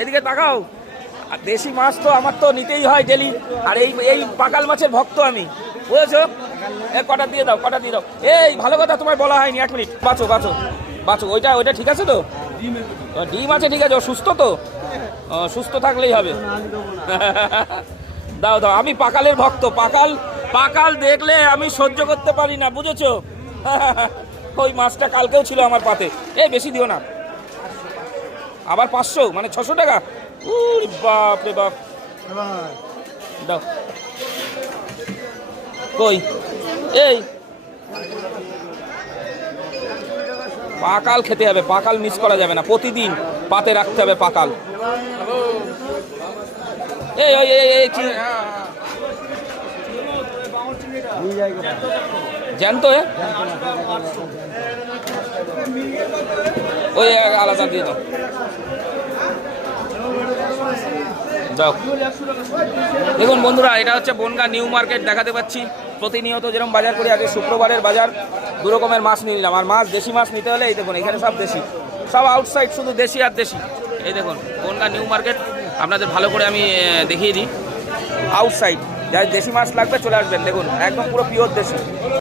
এদিকে তাকাও। আর দেশি মাছ তো আমার তো নিতেই হয় ডেলি। আর এই এই পাকাল মাছের ভক্ত আমি, বুঝেছো? কটা দিয়ে দাও, কটা দিয়ে দাও। এই ভালো কথা তোমায় বলা হয়নি, 1 মিনিট। বাঁচো বাঁচো বাঁচো। ওইটা ঠিক আছে তো? ডিম আছে, ঠিক আছে। ও সুস্থ তো? সুস্থ থাকলেই হবে। দাও দাও, আমি পাকালের ভক্ত। পাকাল পাকাল দেখলে আমি সহ্য করতে পারি না, বুঝেছো? ওই মাছটা কালকেও ছিল আমার পাতে। এই বেশি দিও না। আবার 500 মানে 600 টাকা? বাপ রে বাপ। দাও। কই এই পাকাল খেতে হবে, পাকাল মিস করা যাবে না, প্রতিদিন পাতে রাখতে হবে পাকাল। এই ওই এই জ্যান্ত ওই আলাদা দিয়ে দাও। দাও। দেখুন বন্ধুরা, এটা হচ্ছে বনগাঁ নিউ মার্কেট দেখাতে পাচ্ছি। প্রতিনিয়ত যেরকম বাজার করি, আগে শুক্রবারের বাজার 2 রকমের মাছ নিয়ে নিলাম। আর মাছ দেশি মাছ নিতে হলে এই দেখুন, এখানে সব দেশি, সব আউটসাইড, শুধু দেশি আর দেশি। এই দেখুন বনগাঁ নিউ মার্কেট, আপনাদের ভালো করে আমি দেখিয়ে দিই। আউটসাইড, যার দেশি মাছ লাগবে চলে আসবেন। দেখুন একদম পুরো পিওর দেশি।